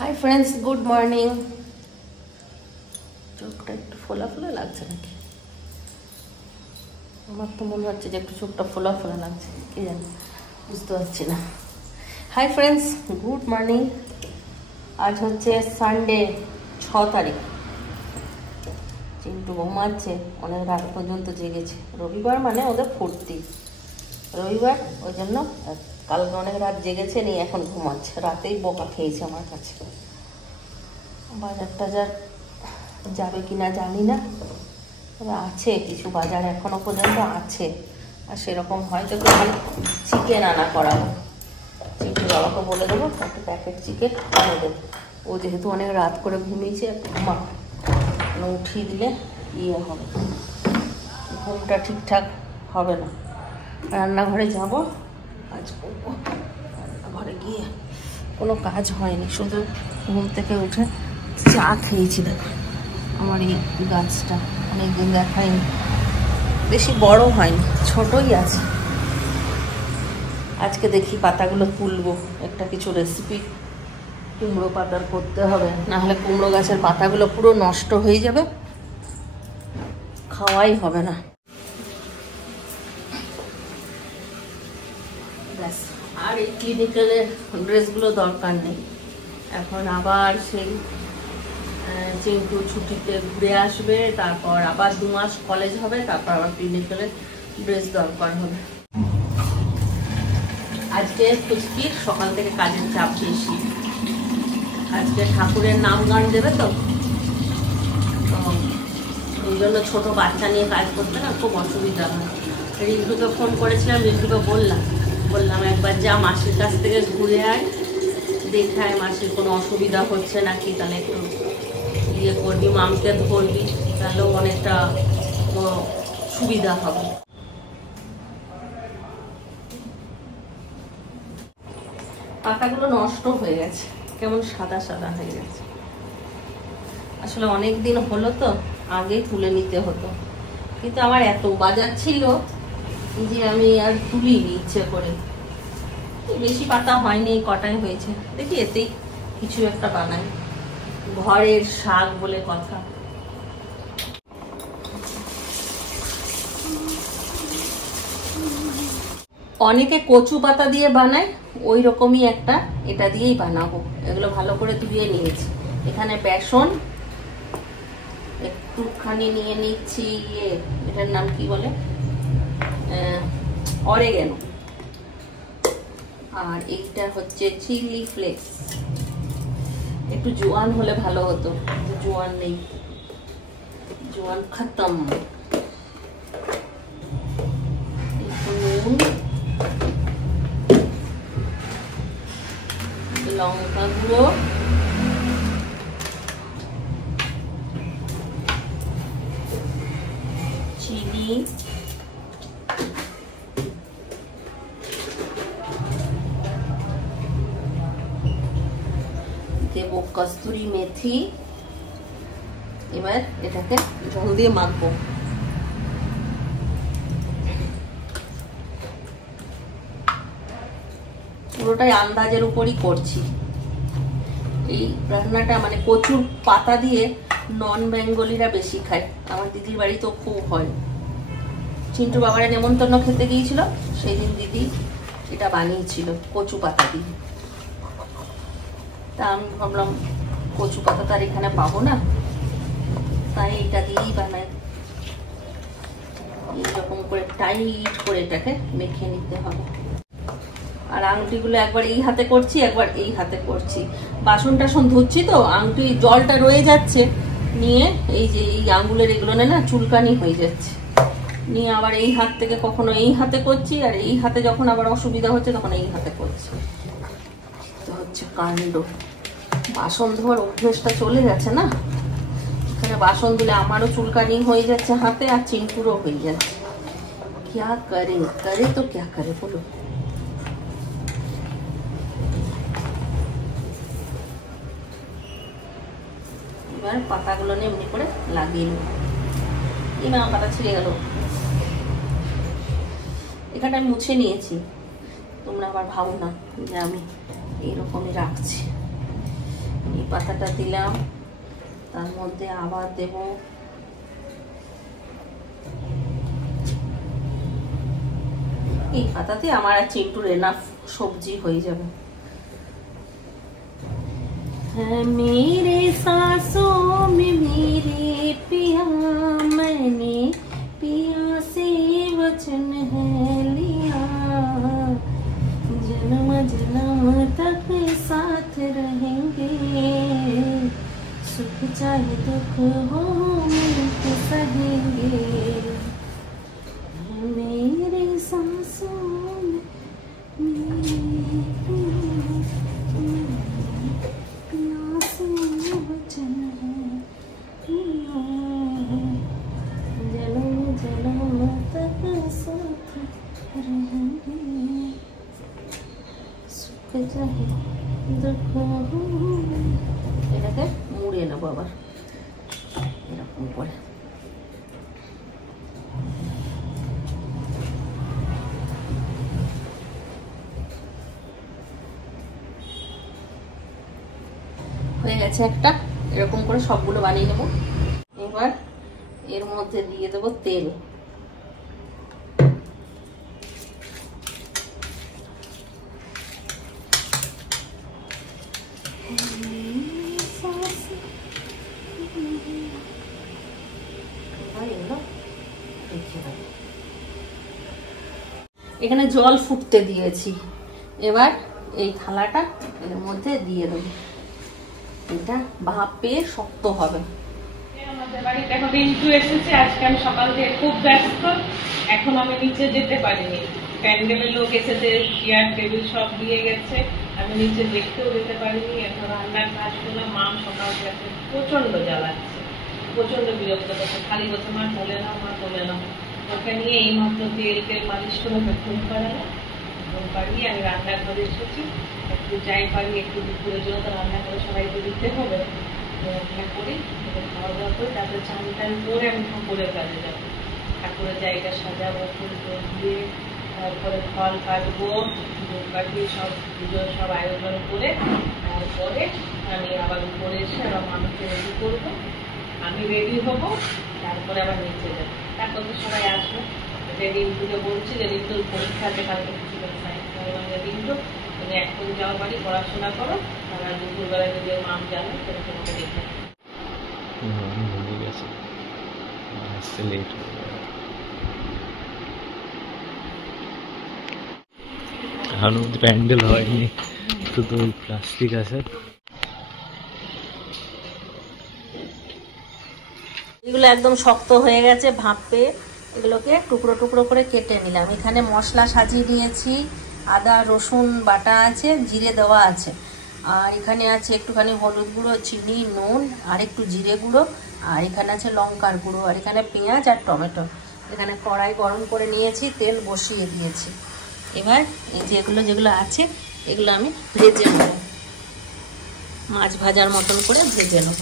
Hi friends, good morning. চোখটা একটু ফোলা ফোলা লাগছে নাকি? আমার তো মনে হচ্ছে যে একটু চোখটা ফোলা ফোলা লাগছে, কি জানি, বুঝতে পারছি না। Hi friends, good morning. আজ হচ্ছে সানডে, 6 তারিখ। চিন্টু ঘুমাচ্ছে, অনেক রাত পর্যন্ত জেগেছে। রবিবার মানে ওদের ফুর্তি, রবিবার, ওই জন্য কালকে অনেক রাত জেগেছে, নিয়ে এখন ঘুমাচ্ছে। রাতেই বকা খেয়েছে আমার কাছে। বাজার টাজার যাবে কিনা জানি না, তবে আছে কিছু বাজার এখনো পর্যন্ত আছে। আর সেরকম হয়তো তোমার চিকেন আনা করাবো। চিকেন বাবাকে বলে দেবো একটা প্যাকেট চিকেন আনে দেবো। ও যেহেতু অনেক রাত করে ঘুমিয়েছে, ঘুমা উঠিয়ে দিলে ইয়ে হবে, ঘুমটা ঠিকঠাক হবে না। রান্নাঘরে যাব, কাজ করবো। রান্নাঘরে গিয়ে কোনো কাজ হয়নি, শুধু ঘুম থেকে উঠে চা খেয়েছি। দেখো আমার এই গাছটা অনেকদিন দেখায়নি, বেশি বড় হয়নি, ছোটই আছে। আজকে দেখি পাতাগুলো তুলবো, একটা কিছু রেসিপি কুমড়ো পাতার করতে হবে, নাহলে কুমড়ো গাছের পাতাগুলো পুরো নষ্ট হয়ে যাবে, খাওয়াই হবে না। ব্যাস, আর এই ক্লিনিক্যালের ড্রেসগুলো দরকার নেই এখন। আবার সেই চিন্টু ছুটিতে ঘুরে আসবে, তারপর আবার 2 মাস কলেজ হবে, তারপর আবার ক্লিনিক্যালের ড্রেস দরকার হবে। আজকে ফুচকির সকাল থেকে কাজের চাপ বেশি। আজকে ঠাকুরের নাম গান দেবে, তো ওই জন্য ছোট বাচ্চা নিয়ে কাজ করতে না খুব অসুবিধা হয়। রিন্টুকে ফোন করেছিলাম, রিন্টুকে বললাম একবার যা মাসির কাছ থেকে ঘুরে আয়, দেখায় মাসির কোনো অসুবিধা হচ্ছে নাকি, তাহলে একটু ইয়ে করবি, মামকে ধরবি, তাহলেও অনেকটা সুবিধা হবে। পাতাগুলো নষ্ট হয়ে গেছে, কেমন সাদা সাদা হয়ে গেছে। আসলে অনেক দিন হলো তো, আগেই তুলে নিতে হতো, কিন্তু আমার এত বাজার ছিল যে আমি আর তুলিনি ইচ্ছে করে। বেশি পাতা হয়নি, কটাই হয়েছে। দেখি এতেই কিছু একটা বানাই, ঘরের শাক বলে কথা। অনেকে কচু পাতা দিয়ে বানায়, ওই রকমই একটা এটা দিয়েই বানাবো। এগুলো ভালো করে ধুয়ে নিয়েছি। এখানে বেসন একটুখানি নিয়ে নিচ্ছি, এটার নাম কি বলে, অরেগানো। আর এইটা হচ্ছে চিলি ফ্লেক্স। একটু জোয়ান হলে ভালো হতো, জোয়ান নেই, জোয়ান খতম। নুন, লঙ্কা গুঁড়ো, চিনি, দেবো কস্তুরি মেথি। এবার এটাকে জল দিয়ে মাখবো। পুরোটাই আন্দাজের উপরই করছি। এই রান্নাটা মানে কচুর পাতা দিয়ে নন বেঙ্গলিরা বেশি খায়, আমার দিদির বাড়ি তো খুব হয়। চিন্টু বাবারা নেমন্তন্ন খেতে গিয়েছিল, সেদিন দিদি এটা বানিয়েছিল কচু পাতা দিয়ে। তা আমি ভাবলাম কচু পাতা তো আর এখানে পাবো না, তাই এটা দিয়েই বানাই। এইরকম করে টাইট করে এটাকে মেখে নিতে হবে। আর আংটিগুলো একবার এই হাতে করছি, একবার এই হাতে করছি। বাসন টাসন ধুচ্ছি তো, আংটি জলটা রয়ে যাচ্ছে, নিয়ে এই যে এই আঙ্গুলের এগুলো না চুলকানি হয়ে যাচ্ছে, নিয়ে আবার এই হাত থেকে কখনো এই হাতে করছি, আর এই হাতে যখন আবার অসুবিধা হচ্ছে তখন এই হাতে করছি। তো হচ্ছে কাণ্ড। বাসন ধোয়ার অভ্যেসটা চলে গেছে না, এখানে বাসন ধুলে আমারও চুলকানি হয়ে যাচ্ছে হাতে, আর চিন্টুরও হয়ে যাচ্ছে। ক্যা করে তো ক্যা করে বলো। এবার পাতাগুলো নিয়ে এমনি করে লাগিয়ে নেব। এই মা পাতা ছিঁড়ে গেল। এখানে আমি মুছে নিয়েছি, তোমরা আবার ভাবো না যে আমি এইরকমই রাখছি। পাতাটা দিলাম, তার মধ্যে আবার দেব এই পাতাতে আমার আর চিন্টুর এনাফ সবজি হয়ে যাবে। है मेरे सांसों में मेरे पिया, मैंने पिया से वचन है लिया, जन्म जन्म तक साथ रहेंगे, सुख चाहे दुख हो मिलके सहेंगे, मेरे सांसों में मेरे वचन है लिया, जन्म जन्म तक साथ रहेंगे, सुख चाहे दुख हो। এটাকে মুড়িয়ে নেবো আবার এরকম করে। হয়ে গেছে একটা, এরকম করে সবগুলো বানিয়ে নেব। এবার এর মধ্যে দিয়ে দেবো তেল। এখানে জল ফুটতে দিয়েছি, এবার এই থালাটা এর মধ্যে দিয়ে দেবো। এটা ভাপ পেয়ে শক্ত হবে। আমাদের বাড়িতে এখন রিন্টু এসেছে, আজকে আমি সকাল থেকে খুব ব্যস্ত, এখন আমি নিচে যেতে পারিনি। প্যান্ডেলের লোক এসেছে, চেয়ার টেবিল সব দিয়ে গেছে, আমি নিচে দেখতেও যেতে পারিনি। এখন রান্নার কাজ করলাম, মাম সকাল থেকে প্রচন্ড জ্বালাচ্ছে, প্রচন্ড বিরক্ত করছে, খালি বলছে মা তোলে না, মা তোলে না। ওকে নিয়ে এই মাত্র তেল মালিশ করে ঘুম পাড়ালাম, ঘুম পাড়িয়ে আমি রান্নাঘরে এসেছি। একটু যাই পারি একটু দুপুরের জন্য তো রান্না করে সবাইকে দিতে হবে, রান্না করি, খাওয়া দাওয়া করে তারপরে চান টান করে আমি ঠাকুরের কাজে যাবো, ঠাকুরের জায়গা সাজাবো, ফুল দিয়ে তারপরে ফল কাটবো, দুধ কাটিয়ে সব পুজোর সব আয়োজন করে তারপরে আমি আবার উপরে এসে আবার মানুষকে রেডি করবো, আমি রেডি হবো, তারপরে আবার নিচে যাবো। তারপর তো সবাই আসবে। রিন্টুকে বলছি যে রিন্টুর পরীক্ষা আছে কালকে, রিন্টু তুমি এখন যাও বাড়ি পড়াশোনা করো, আর দুপুরবেলায় যদি মাম জানো তাহলে তোমাকে দেখে এখনো প্যান্ডেল হয়নি, শুধু প্লাস্টিক আছে। এগুলো একদম শক্ত হয়ে গেছে ভাপ পেয়ে, এগুলোকে টুকরো টুকরো করে কেটে নিলাম। এখানে মশলা সাজিয়ে নিয়েছি, আদা রসুন বাটা আছে, জিরে দেওয়া আছে, আর এখানে আছে একটুখানি হলুদ গুঁড়ো, চিনি, নুন, আর একটু জিরে গুঁড়ো, আর এখানে আছে লঙ্কার গুঁড়ো, আর এখানে পেঁয়াজ আর টমেটো। এখানে কড়াই গরম করে নিয়েছি, তেল বসিয়ে দিয়েছি। এবার এই যে যেগুলো আছে এগুলো আমি ভেজে নেব, মাছ ভাজার মতন করে ভেজে নেব।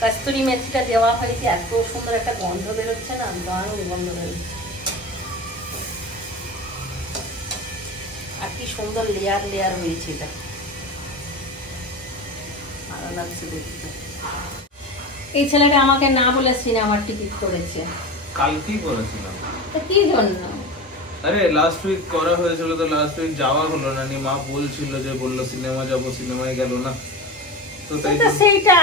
কস্তুরি মেথিটা দেওয়া হয়েছে, এত সুন্দর একটা গন্ধ বেরোচ্ছে না, দারুণ গন্ধ বেরোচ্ছে, আর কি সুন্দর লেয়ার লেয়ার হয়েছে, এটা ভালো লাগছে দেখতে। এই ছেলেটা আমাকে না বলে সিনেমার টিকিট করেছে, কালকেই করেছিলাম। কি জন্য? আরে লাস্ট উইক করা হয়েছিল, তো লাস্ট উইক যাওয়া হলো না, নি মা বলছিল যে বললো সিনেমা যাবো, সিনেমায় গেল না, তো তাই সেইটা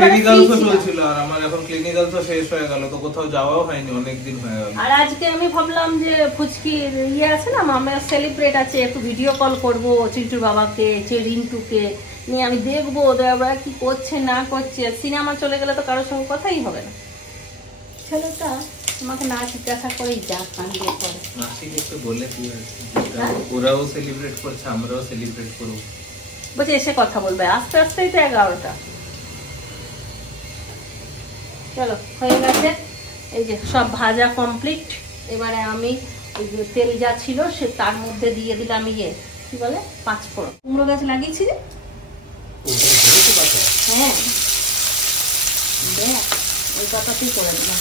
ক্লিনিক্যাল তো চলছিল, আর আমার এখন ক্লিনিক্যাল তো শেষ হয়ে গেল, তো কোথাও যাওয়াও হয়নি, অনেকদিন হয়ে গেল। আর আজকে আমি ভাবলাম যে ফুচকির ইয়ে আছে না, মামের সেলিব্রেট আছে, একটু ভিডিও কল করবো চিন্টুর বাবাকে, রিন্টুকে নিয়ে আমি দেখবো ওরা কি করছে না করছে। সিনেমা চলে গেলে তো কারোর সঙ্গে কথাই হবে না। ছেলেটা আমাকে না জিজ্ঞাসা করেই যা কান্দিয়ে করে। একটু বলে কি আছে, ওরাও সেলিব্রেট করছে, আমরাও সেলিব্রেট করবো, বলছে এসে কথা বলবে, আস্তে আস্তেই তো 11টা। চলো হয়ে গেছে, এই যে সব ভাজা কমপ্লিট। এবারে আমি এই যে তেল যা ছিল সে তার মধ্যে দিয়ে দিলাম ইয়ে কি বলে পাঁচফোড়ন। কুমড়ো গাছ লাগিয়েছি যে, হ্যাঁ দেখ ওই কথাতেই করে দিলাম।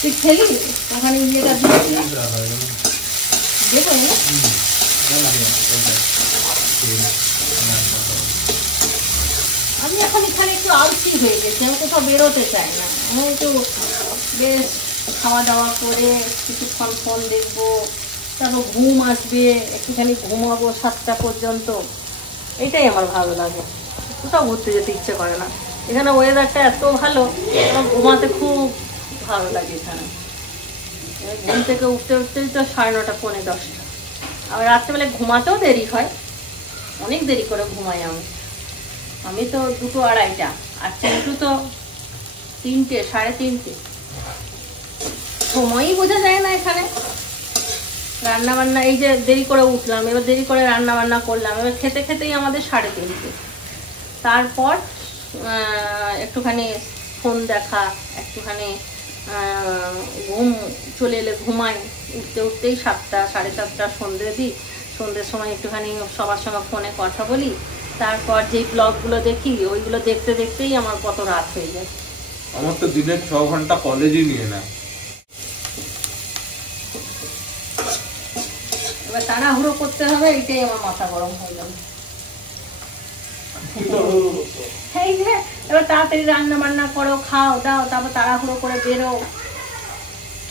তুই খেলি ওখানে ইয়েটা দিয়েছি দেখো আমি এখন এখানে একটু আলসি হয়ে গেছি, আমি কোথাও বেরোতে চাই না। আমি একটু বেশ খাওয়া দাওয়া করে কিছুক্ষণ ফোন দেখবো, তারপর ঘুম আসবে, একটুখানি ঘুমাবো 7টা পর্যন্ত, এটাই আমার ভালো লাগে। কোথাও ঘুরতে যেতে ইচ্ছে করে না। এখানে ওয়েদারটা এত ভালো, আমার ঘুমাতে খুব ভালো লাগে এখানে। ঘুম থেকে উঠতে উঠতেই তো 9:30 পৌনে 10টা। আর রাত্রেবেলায় ঘুমাতেও দেরি হয়, অনেক দেরি করে ঘুমাই আমি তো 2টো 2:30টা, আর চিন্টু তো 3টে 3:30। সময়ই বোঝা যায় না এখানে। রান্না বান্না এই যে দেরি করে উঠলাম, এবার দেরি করে রান্না বান্না করলাম, এবার খেতে খেতেই আমাদের 3:30। তারপর একটুখানি ফোন দেখা, একটুখানি ঘুম চলে এলে ঘুমাই, উঠতে উঠতেই 7টা 7:30 সন্ধ্যে দিই। সন্ধ্যের সময় একটুখানি সবার সঙ্গে ফোনে কথা বলি, তারপর যেই ব্লগগুলো দেখি ওইগুলো দেখতে দেখতেই আমার কত রাত হয়ে যায়। আমার তো দিনের 6 ঘন্টা কলেজই নিয়ে নেয়। এবার তাড়াহুড়ো করতে হবে, এটাই আমার মাথা গরম হয়ে যাবে। এই যে এবার তাড়াতাড়ি রান্না বান্না করো, খাও দাও, তারপর তাড়াহুড়ো করে বেরো।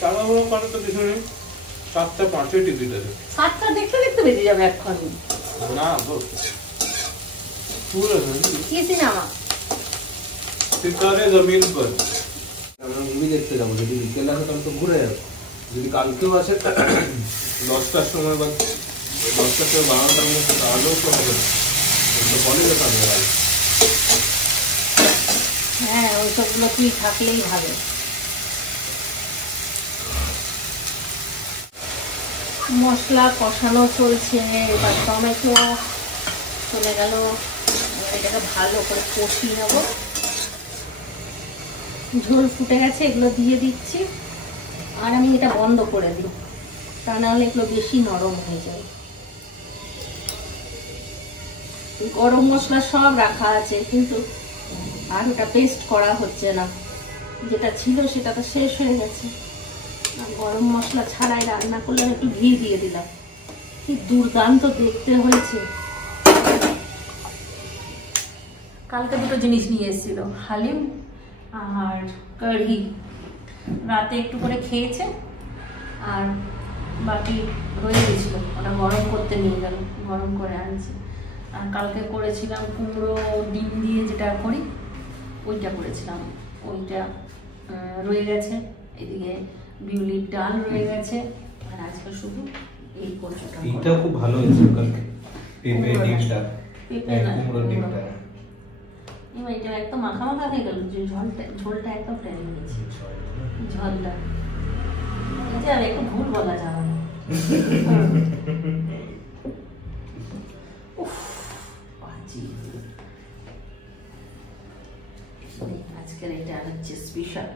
তাড়াহুড়ো করে তো কিছু নেই, 7:05 টিকিট আছে। 7টা দেখতে দেখতে বেজে যাবে এখন। না কি সিনেমা? সিতারে জমিন পর আমরা মুভি দেখতে যাবো। যদি বিকেল আসে তাহলে তো ঘুরে যাবো। যদি কালকেও আসে 10টার সময় বা 10টা থেকে 12টার মধ্যে তাহলেও তো হবে না, কলেজে থাকবে। হ্যাঁ ওইসবগুলো তুই থাকলেই ভালো। মশলা কষানো চলছে, এবার টমেটো চলে গেল, এটাকে ভালো করে কষিয়ে নেবো। ঝোল ফুটে গেছে, এগুলো দিয়ে দিচ্ছি। আর আমি এটা বন্ধ করে দিই, তা নাহলে এগুলো বেশি নরম হয়ে যায়। গরম মশলা সব রাখা আছে, কিন্তু আর ওটা পেস্ট করা হচ্ছে না, যেটা ছিল সেটা তো শেষ হয়ে গেছে। গরম মশলা ছাড়াই রান্না করলাম, একটু ঘি দিয়ে দিলাম। কি দুর্দান্ত দেখতে হয়েছে। কালকে 2টো জিনিস নিয়ে এসেছিল, হালিম আর কারি। রাতে একটু করে খেয়েছে, আর বাকি রয়ে গেছিল, ওটা গরম করতে নিয়ে গেল, গরম করে আনছে। আর কালকে করেছিলাম কুমড়ো ডিম দিয়ে যেটা করি, ওইটা করেছিলাম, ওইটা রয়ে গেছে। এদিকে বিউলির ডাল রয়ে গেছে, আর আজকে শুধু এই কচুটা। এটা খুব ভালো হয়েছে কালকে, পেঁপে ডিমটা, কুমড়ো ডিমটা। এবার এটা একদম মাখা মাখা হয়ে গেল, যে ঝোলটা একদম টেনে নিয়েছি। ঝোলটা এই যে আর একটু ভুল বলা যাবে না। আজকের এটা হচ্ছে স্পেশাল।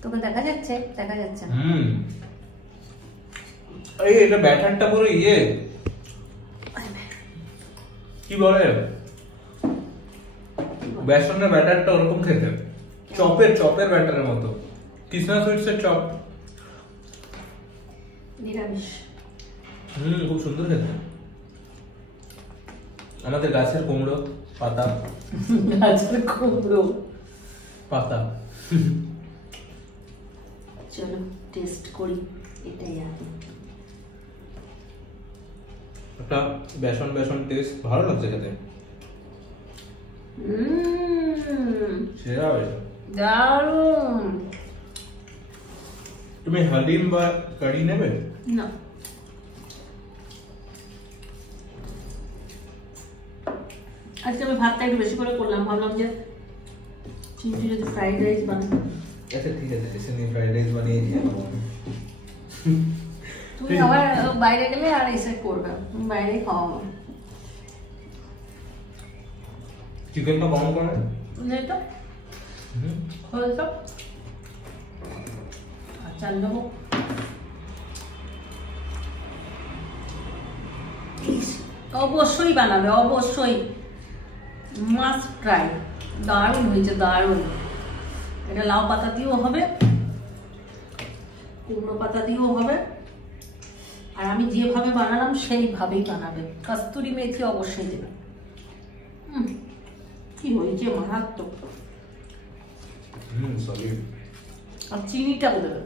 তোকে দেখা যাচ্ছে? দেখা যাচ্ছে না। এই এটা ব্যাটারটা পুরো ইয়ে কি বলে, বেসনের ব্যাটারটা ওরকম খেতে, চপের ব্যাটারের মতো। কৃষ্ণা সুইটসের চপ, নিরামিষ। খুব সুন্দর খেতে। আমাদের গাছের কুমড়ো পাতা, গাছের কুমড়ো পাতা। চলো টেস্ট করি, এটাই আগে। একটা বেসন টেস্ট ভালো লাগছে খেতে। সেরা হয়েছে, দারুণ। তুমি হালিম বা কারি নেবে? না, আজকে আমি ভাতটা একটু বেশি করে করলাম, ভাবলাম যে চিন্টু যদি ফ্রাইড রাইস বানাই। আচ্ছা ঠিক আছে, এসে ফ্রাইড রাইস বানিয়ে দিই। তুমি আবার বাইরে গেলে আর এসে করবে, বাইরে খাওয়াবো। চিকেনটা কম করে তো হয়ে তো চাল দেবো। অবশ্যই বানাবে, অবশ্যই মাস্ট ট্রাই। দারুণ হয়েছে, দারুণ। এটা লাউ পাতা দিয়েও হবে, কুমড়ো পাতা দিয়েও হবে, আর আমি যেভাবে বানালাম সেইভাবেই বানাবে। কস্তুরি মেথি অবশ্যই দেবে। কি হয়েছে মারাত্মক। আর চিনিটাও দেবে।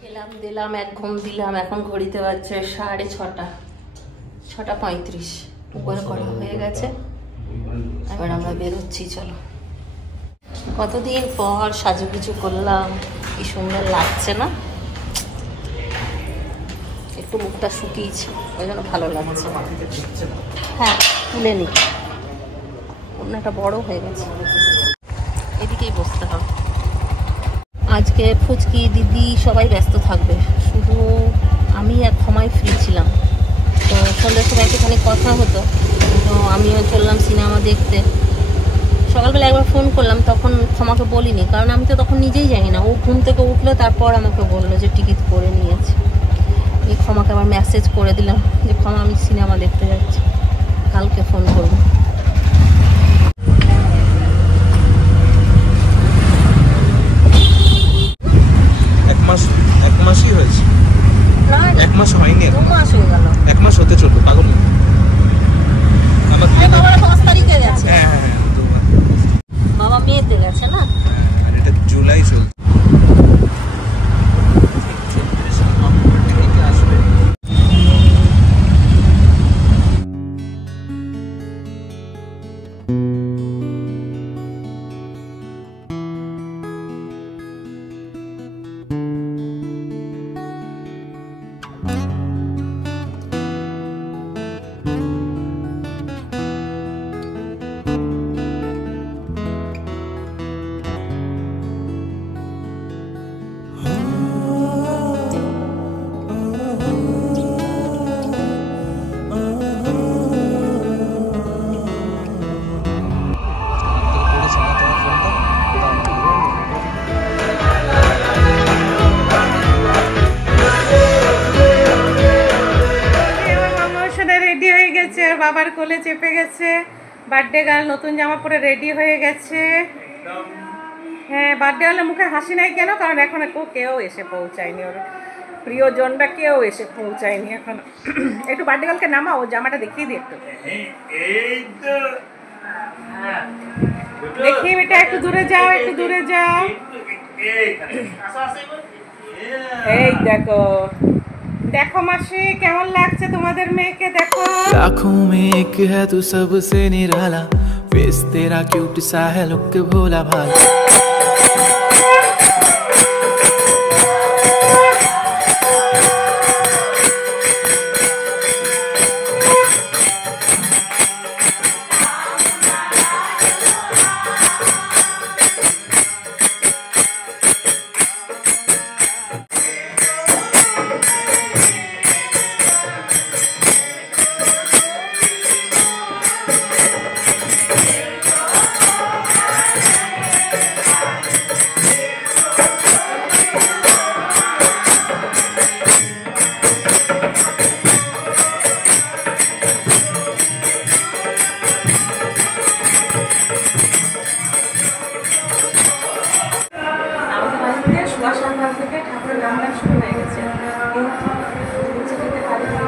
খেলাম দিলাম, 1 ঘুম দিলাম, এখন ঘড়িতে বাজছে 6:30, 6:35। উপরে করা হয়ে গেছে, এবার আমরা বেরোচ্ছি। চলো, কতদিন পর সাজুগুজু করলাম, কি সুন্দর লাগছে না? একটু মুখটা শুকিয়েছে, ওই জন্য ভালো লাগছে। হ্যাঁ, তুলে নি, ওনাটা বড় হয়ে গেছে, এদিকেই বসতে হবে। আজকে ফুচকি দিদি সবাই ব্যস্ত থাকবে, শুধু আমি আর ক্ষমায় ফ্রি ছিলাম। তো সন্ধ্যের সময় একটুখানি কথা হতো, তো আমিও চললাম সিনেমা দেখতে। সকালবেলা একবার ফোন করলাম, তখন ক্ষমাকে বলিনি, কারণ আমি তো তখন নিজেই জানি না। ও ঘুম থেকে উঠলো, তারপর আমাকে বললো যে টিকিট করে নিয়েছে। এই ক্ষমাকে আবার মেসেজ করে দিলাম যে ক্ষমা, আমি সিনেমা দেখতে যাচ্ছি, কালকে ফোন করবো। এক মাসই হয়েছে, 1 মাস হয়নি, 2 মাস হয়ে গেল। 1 মাস হতে চলবে, পাগল না। আমার বাবা 5 তারিখে গেছে। হ্যাঁ, বাবা মেয়েতে গেছে না, এটা জুলাই চলছে। বাবার কোলে চেপে গেছে, বার্থডে গার্ল নতুন জামা পরে রেডি হয়ে গেছে। হ্যাঁ, বার্থডে গার্লে মুখে হাসি নাই কেন? কারণ এখন কেউ এসে পৌঁছায়নি, ওর প্রিয়জনরা কেউ এসে পৌঁছায়নি এখন। একটু বার্থডে গার্লকে নামাও, জামাটা দেখিয়ে দিই, একটু দেখি বেটা, একটু দূরে যাও, একটু দূরে যাও। এই দেখো, देखो मासी केमन लागছে তোমাদের মেয়েকে देखो। लाखों में एक है तू सबसे निराला, फेस तेरा क्यूट सा है, लुक भोला भाला।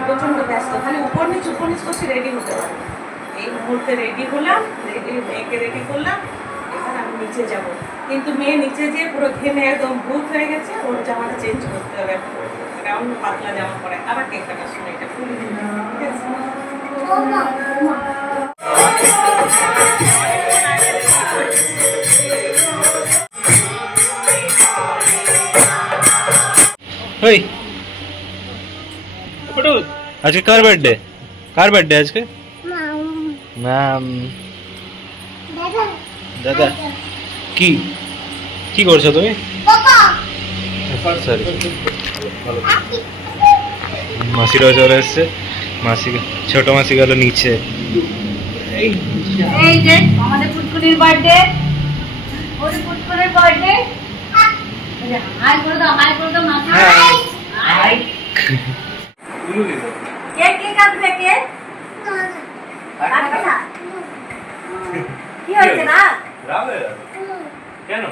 প্রচন্ড ব্যস্ত, খালি উপর নিচ করছি, রেডি হতে পারি। এই মুহূর্তে রেডি হলাম, মেয়েকে রেডি করলাম, এবার আমি নিচে যাব। কিন্তু মেয়ে নিচে যেয়ে পুরো ঘেমে একদম ভূত হয়ে গেছে, ওর জামাটা চেঞ্জ করতে হবে। এটা অন্য পাতলা জামা পরে আবার কেক কাটার সময় এটা খুলে দিতে হবে, ঠিক আছে? আজকে কার বার্থডে? কার বার্থডে আজকে? ম্যাম। দাদা কি কি করছো তুমি? সরি, মাসিরাও চলে এসছে। মাসি, ছোট মাসি গেল নিচে। এই যে আমাদের ফুটকুনির বার্থডে, ওর ফুটকুনির বার্থডে। হাই করে দাও, হাই করে দাও মাথা। হাই। কেক কে কাটবে কেক? কি হয়েছে না?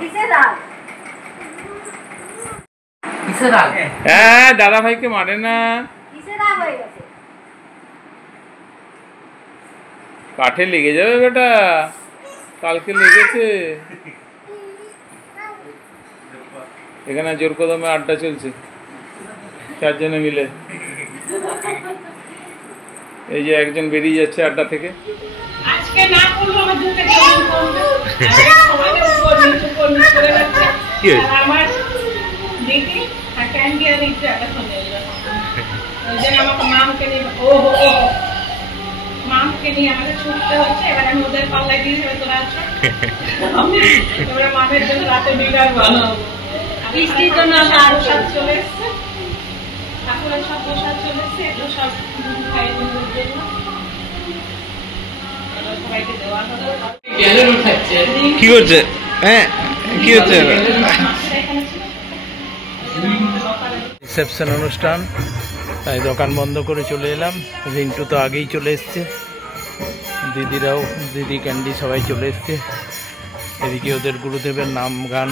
কিসের রাগ? কিসের রাগ? হ্যাঁ দাদা ভাইকে মারে না। কিসের রাগ হয়ে গেছে? কাঠে লেগে যাবে বেটা, কালকে লেগেছে। এখানে জোর কদমে আড্ডা চলছে চারজনে মিলে। এই যে একজন বেরিয়ে যাচ্ছে আড্ডা থেকে। আজকে না করলো আমার দুটো কেমন করবে, সবাইকে উপর নিচে করে যাচ্ছে। আর আমার দেখি আর ক্যান্ডি আর একটু একটা শুনে ওই জন্য আমাকে মামকে নিয়ে মামকে নিয়ে আমাকে ছুটতে হচ্ছে। এবার আমি ওদের পাল্লায় দিয়ে যাবে, তোরা আছো এবারে মামের জন্য রাতে ডিনার বানাবো। বৃষ্টির জন্য আমার প্রসাদ চলে এসছে, ঠাকুরের সব প্রসাদ চলে এসছে, এগুলো সব খাই বন্ধুর জন্য সবাইকে দেওয়া হবে। কি করছে? হ্যাঁ কি হচ্ছে? রিসেপশন অনুষ্ঠান, তাই দোকান বন্ধ করে চলে এলাম। রিন্টু তো আগেই চলে এসছে, দিদিরাও, দিদি ক্যান্ডি সবাই চলে এসছে। এদিকে ওদের গুরুদেবের নাম গান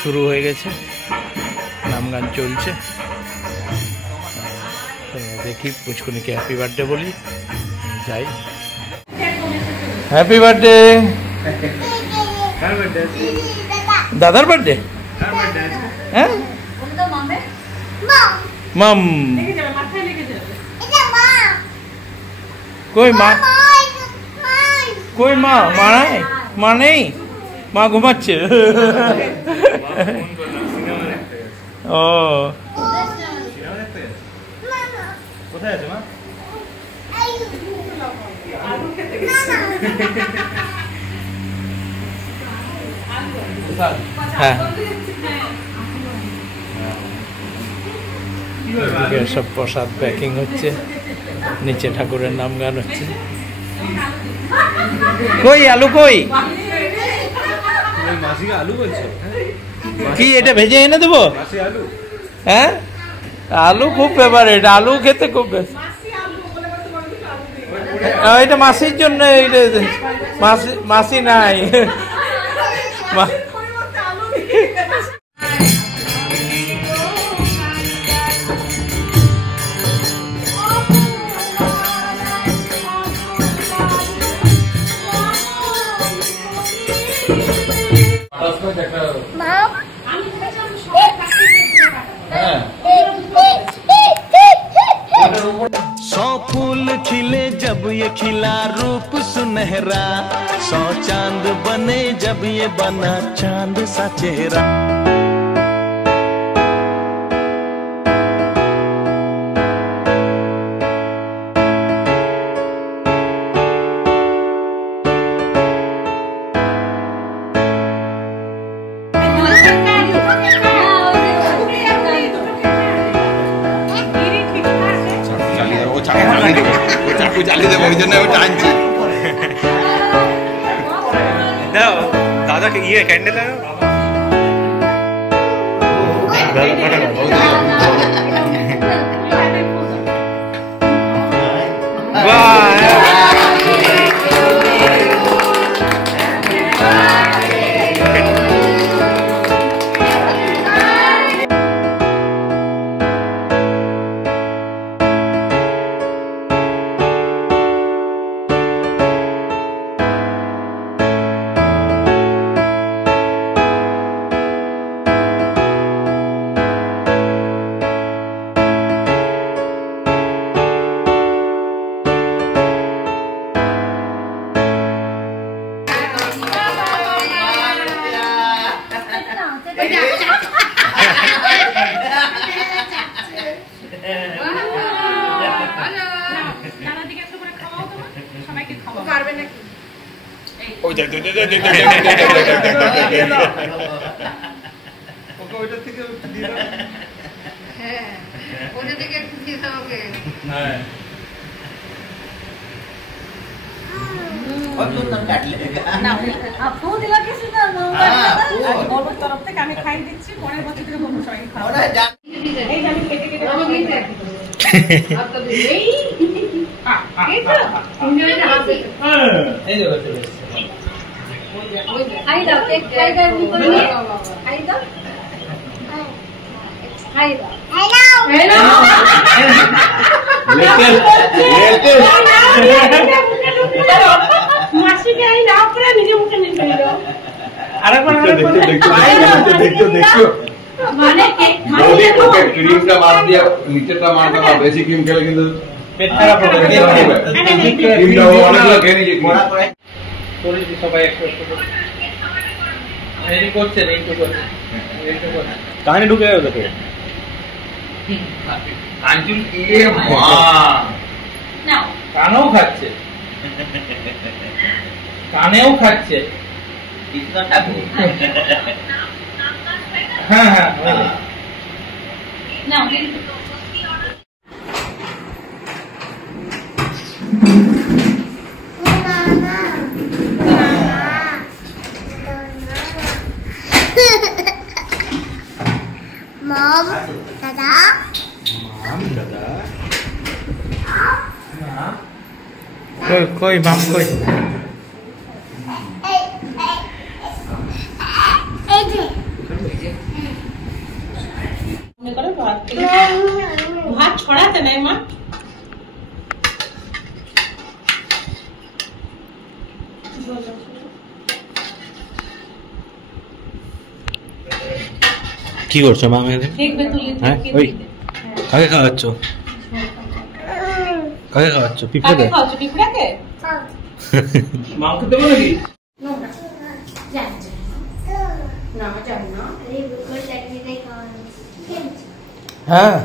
শুরু হয়ে গেছে, নাম গান চলছে। দেখি পুচকুনিকে হ্যাপি বার্থডে বলি, যাই। Happy birthday. দাদার বার্থডে? হ্যাঁ মাম। কই মা? কই মা? মা নাই, মা নেই, মা ঘুমাচ্ছে। ও কোথায় আছে মা? হ্যাঁ সব প্রসাদ প্যাকিং হচ্ছে, নিচে ঠাকুরের নাম গান হচ্ছে। কই আলু? কই মাসিকে আলু বলছো? কি এটা ভেজে এনে দেবো? হ্যাঁ আলু খুব ফেভারিট, আলু খেতে খুব বেশি। এটা মাসির জন্য, মাসি নাই। सौ फूल खिले जब ये खिला रूप सुनहरा, 100 चांद बने जब ये बना चांद सा चेहरा। दादा ये कैंडल है ক্রিমটা মার দিয়ে নিচেটা মার দেওয়া, বেশি ক্রিম খেলে কিন্তু পেট খারাপ হবে। ক্রিমটা অনেকগুলো খেয়ে নিয়েছি। করেছি সবাই একটু একটু করে। এই করছে একটু করে। কানে ঢুকে যাবে তোকে। আঞ্চুল এ মা নাও কানেও খাচ্ছে, কানেও খাচ্ছে। হ্যাঁ হ্যাঁ নাও Mom, Dada. কই মাম কই? ভাত ছড়াতে নাই মা। কি করছো মা? দেখবে তুলি হ্যাঁ ওই কাকে খাওয়াচ্ছ? কাকে খাওয়াচ্ছ? পিঁপড়ে? খাওয়াচ্ছ পিঁপড়াকে? মাকে দেবো নাকি? হ্যাঁ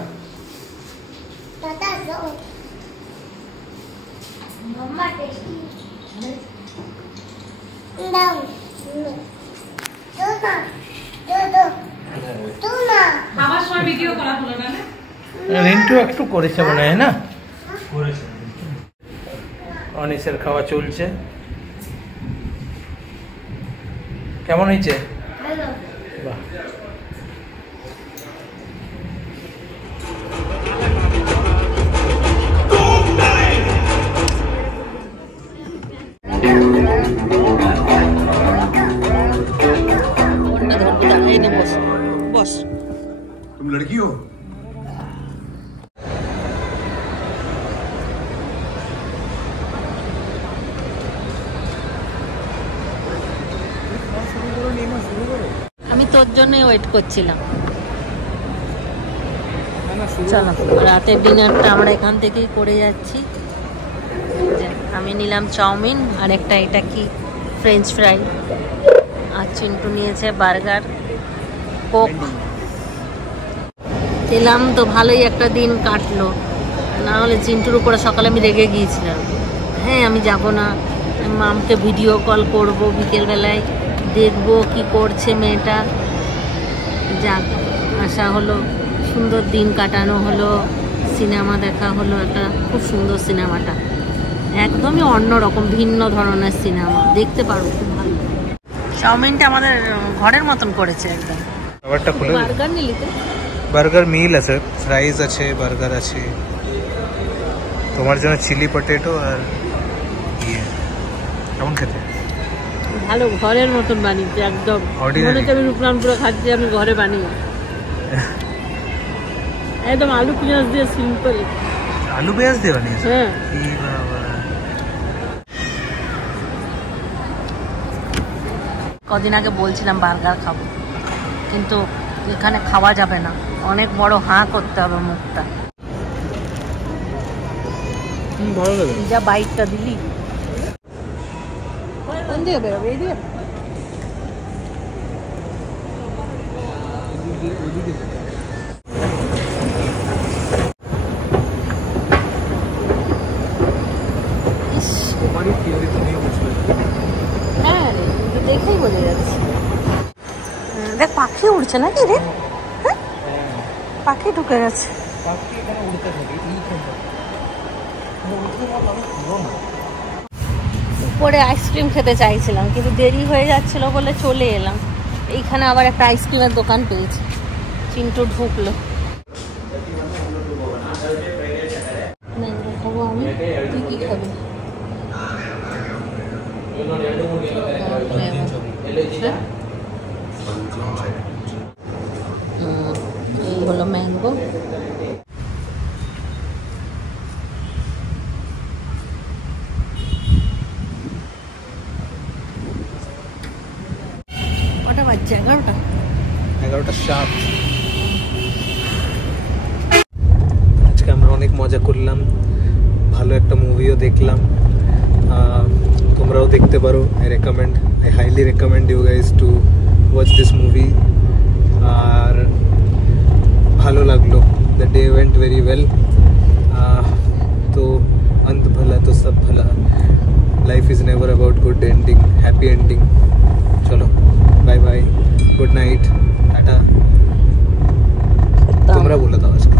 খাবার সময় ভিডিও করা হলো না? রিন্টু একটু করেছে মনে হয় না? অনিসের খাওয়া চলছে। কেমন হয়েছে? বাহ। বস तुम लड़की हो? আমি তোর জন্যই ওয়েট করছিলাম। চলো রাতের ডিনারটা আমরা এখান থেকেই করে যাচ্ছি। আমি নিলাম চাউমিন, আর একটা এটা কি ফ্রেঞ্চ ফ্রাই, আর চিন্টু নিয়েছে বার্গার, কোক। খেলাম তো ভালোই একটা দিন কাটলো, না হলে চিন্টুর উপরে সকালে আমি রেগে গিয়েছিলাম। হ্যাঁ আমি যাব না, মামকে ভিডিও কল করব বিকেলবেলায়, দেখবো কি করছে মেয়েটা। যাক আসা হলো, সুন্দর দিন কাটানো হলো, সিনেমা দেখা হলো, একটা খুব সুন্দর সিনেমাটা, একদমই অন্যরকম ভিন্ন ধরনের সিনেমা, দেখতে পারো খুব ভালো। চাউমিনটা আমাদের ঘরের মতন করেছে একদম। খাবারটা খুলে বার্গার নিলি তো? বার্গার মিল আছে, ফ্রাইজ আছে, বার্গার আছে, তোমার জন্য চিলি পটেটো আর ইয়ে। কেমন খেতে? ভালো, ঘরের মতন বানিয়েছে একদম। Ordinary? মনে হচ্ছে আমি রূপরামপুরে খাচ্ছি, আমি ঘরে বানিয়ে একদম আলু পেঁয়াজ দিয়ে সিম্পল। আলু পেঁয়াজ দিয়ে বানিয়েছে? হ্যাঁ কি বাবা। কদিন আগে বলছিলাম বার্গার খাবো, কিন্তু এখানে খাওয়া যাবে না, অনেক বড় হাঁ করতে হবে মুখটা। ভালো লাগে। যা বাইকটা দিলি, কোন দিকে বেরোবে? এই দিকে? ইস, হ্যাঁ তো দেখেই বোঝা যাচ্ছে। দেখ পাখি উড়ছে নাকি রে? হ্যাঁ পাখি ঢুকে গেছে। উপরে আইসক্রিম খেতে চাইছিলাম, কিন্তু দেরি হয়ে যাচ্ছিল বলে চলে এলাম। এইখানে আবার একটা আইসক্রিমের দোকান পেয়েছি, চিন্টু ঢুকলো। হলো ম্যাঙ্গো। কটা বাজছে? 11টা। 11টা শার্প। আজকে আমরা অনেক মজা করলাম, ভালো একটা মুভিও দেখলাম। তোমরাও দেখতে পারো। I highly recommend you guys to watch this movie। আর ভালো লাগলো, the day went very well। তো अंत भला तो सब भला, life is never about good ending, happy ending। চলো bye bye, good night, tata. তোমরা বলে দাও আজকে।